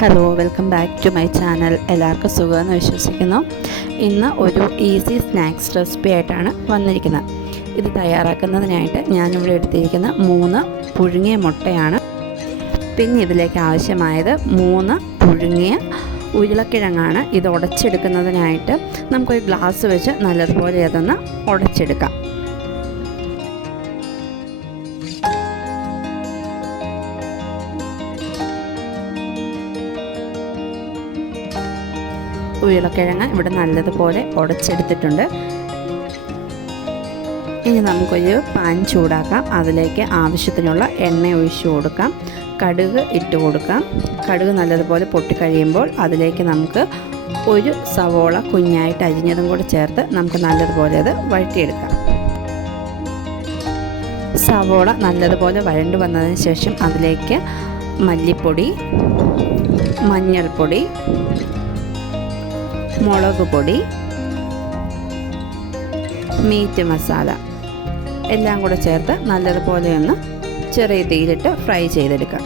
Hello welcome back to my channel എല്ലാവർക്കും സുഖമെന്ന് വിശ്വസിക്കുന്നു. ഇന്ന് ഒരു ഈസി സ്നാക്സ് റെസിപ്പി ആയിട്ടാണ് വന്നിരിക്കുന്നത്. ഇത് തയ്യാറാക്കുന്നതിനായിട്ട് ഞാനിവിടെ എടുത്തിരിക്കുന്ന മൂന്ന് പുഴുങ്ങിയ മുട്ടയാണ്. പിന്നെ ഇതിലേക്ക് ആവശ്യമായത് മൂന്ന് പുഴുങ്ങിയ ഉരുളക്കിഴങ്ങാണ്. ഇത് ഉടച്ചെടുക്കുന്നതിനായിട്ട് നമുക്കൊരു ഗ്ലാസ് വെച്ച് നല്ലതുപോലെ അതൊന്ന് ഉടച്ചെടുക്കാം. ഉരുളക്കിഴങ്ങ് ഇവിടെ നല്ലതുപോലെ ഉടച്ചെടുത്തിട്ടുണ്ട്. ഇനി നമുക്കൊരു പാൻ ചൂടാക്കാം. അതിലേക്ക് ആവശ്യത്തിനുള്ള എണ്ണ ഒഴിച്ച് കൊടുക്കാം. കടുക് ഇട്ട് കൊടുക്കാം. കടുക് നല്ലതുപോലെ പൊട്ടിക്കഴിയുമ്പോൾ അതിലേക്ക് നമുക്ക് ഒരു സവോള കുഞ്ഞായിട്ട് അരിഞ്ഞതും കൂടെ ചേർത്ത് നമുക്ക് നല്ലതുപോലെ അത് വഴറ്റിയെടുക്കാം. സവോള നല്ലതുപോലെ വഴണ്ടു വന്നതിന് ശേഷം അതിലേക്ക് മല്ലിപ്പൊടി മഞ്ഞൾപ്പൊടി മുളക് പൊടി മീറ്റ് മസാല എല്ലാം കൂടെ ചേർത്ത് നല്ലതുപോലെ ഒന്ന് ചെറിയ തീയിലിട്ട് ഫ്രൈ ചെയ്തെടുക്കാം.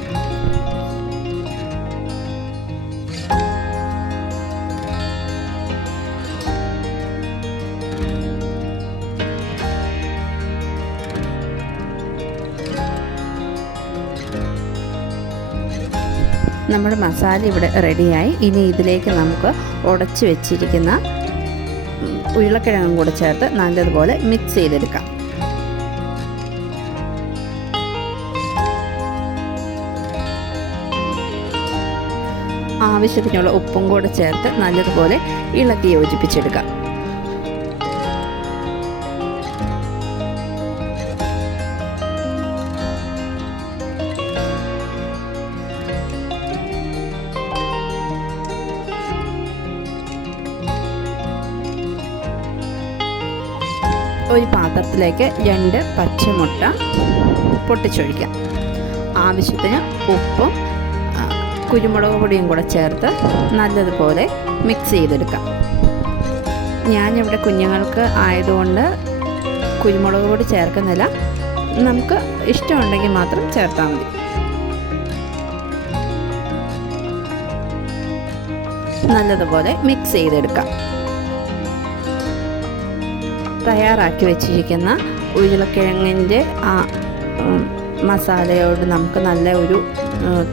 നമ്മുടെ മസാല ഇവിടെ റെഡിയായി. ഇനി ഇതിലേക്ക് നമുക്ക് ഉടച്ച് വെച്ചിരിക്കുന്ന ഉരുളക്കിഴങ്ങും കൂടെ ചേർത്ത് നല്ലതുപോലെ മിക്സ് ചെയ്തെടുക്കാം. ആവശ്യത്തിനുള്ള ഉപ്പും കൂടെ ചേർത്ത് നല്ലതുപോലെ ഇളക്കി യോജിപ്പിച്ചെടുക്കാം. ഒരു പാത്രത്തിലേക്ക് രണ്ട് പച്ചമുട്ട പൊട്ടിച്ചൊഴിക്കാം. ആവശ്യത്തിന് ഉപ്പും കുരുമുളക് പൊടിയും കൂടെ ചേർത്ത് നല്ലതുപോലെ മിക്സ് ചെയ്തെടുക്കാം. ഞാനിവിടെ കുഞ്ഞുങ്ങൾക്ക് ആയതുകൊണ്ട് കുരുമുളക് പൊടി ചേർക്കുന്നില്ല. നമുക്ക് ഇഷ്ടമുണ്ടെങ്കിൽ മാത്രം ചേർത്താൽ മതി. നല്ലതുപോലെ മിക്സ് ചെയ്തെടുക്കാം. തയ്യാറാക്കി വെച്ചിരിക്കുന്ന ഉരുളക്കിഴങ്ങിന്റെ ആ മസാലയോട് നമുക്ക് നല്ല ഒരു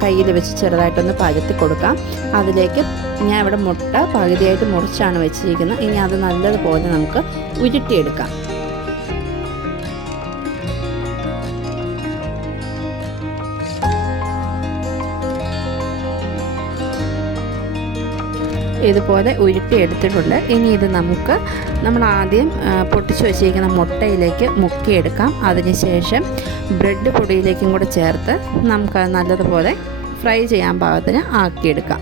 കയ്യിൽ വെച്ച് ചെറുതായിട്ടൊന്ന് പകുത്തി കൊടുക്കാം. അതിലേക്ക് ഞാൻ ഇവിടെ മുട്ട പകുതിയായിട്ട് മുറിച്ചാണ് വെച്ചിരിക്കുന്നത്. ഇനി അത് നല്ലതുപോലെ നമുക്ക് ഉരുട്ടിയെടുക്കാം. ഇതുപോലെ ഉരുട്ടി എടുത്തിട്ടുണ്ട്. ഇനി ഇത് നമുക്ക് നമ്മൾ ആദ്യം പൊട്ടിച്ച് വെച്ചിരിക്കുന്ന മുട്ടയിലേക്ക് മുക്കിയെടുക്കാം. അതിനുശേഷം ബ്രെഡ് പൊടിയിലേക്കും കൂടെ ചേർത്ത് നമുക്ക് നല്ലതുപോലെ ഫ്രൈ ചെയ്യാൻ പാകത്തിന് ആക്കിയെടുക്കാം.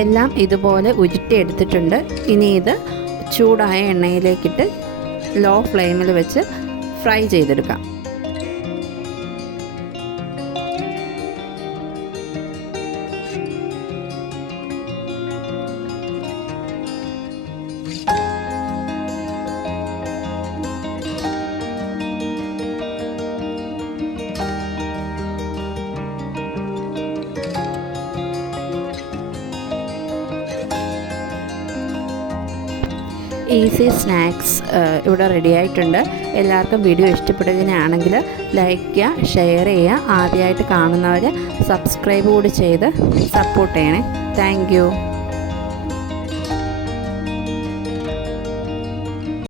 എല്ലാം ഇതുപോലെ ഉരുട്ടിയെടുത്തിട്ടുണ്ട്. ഇനി ഇത് ചൂടായ എണ്ണയിലേക്കിട്ട് ലോ ഫ്ലെയിമിൽ വെച്ച് ഫ്രൈ ചെയ്തെടുക്കാം. ഈസി സ്നാക്സ് ഇവിടെ റെഡി ആയിട്ടുണ്ട്. എല്ലാവർക്കും വീഡിയോ ഇഷ്ടപ്പെടുകയാണെങ്കിൽ ലൈക്ക് ചെയ്യുക ഷെയർ ചെയ്യുക. ആദ്യമായിട്ട് കാണുന്നവർ സബ്സ്ക്രൈബ് കൂടി ചെയ്ത് സപ്പോർട്ട് ചെയ്യണേ. താങ്ക്